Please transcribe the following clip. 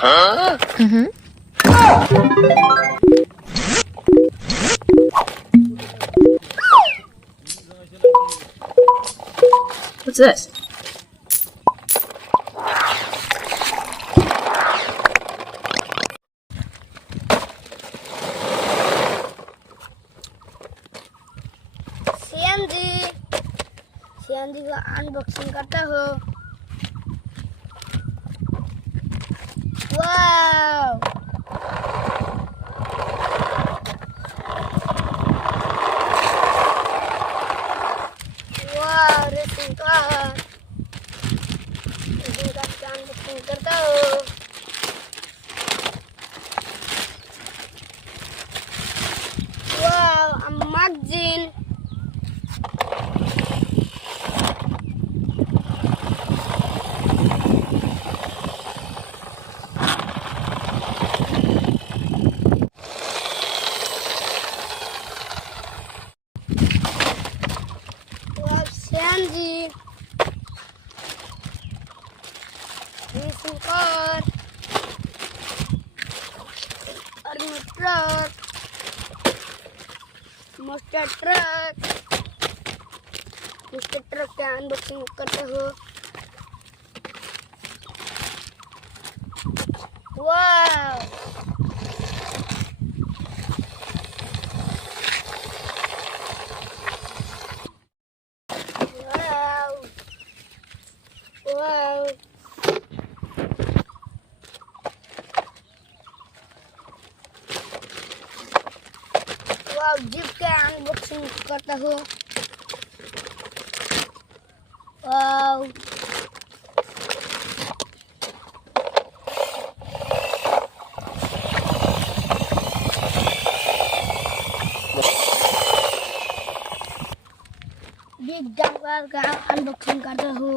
Mm-hmm. What's this? CNG का unboxing करता हो। वाव वाव रेसिंग कार की अनबॉक्सिंग करता हो। Wow magazine CNG racing car army truck monster truck का अनबॉक्सिंग करते हो। वाव वाव वाव वाव जीप का अनबॉक्सिंग करता हो। वाव बिग डंपर का अनबॉक्सिंग करता हो।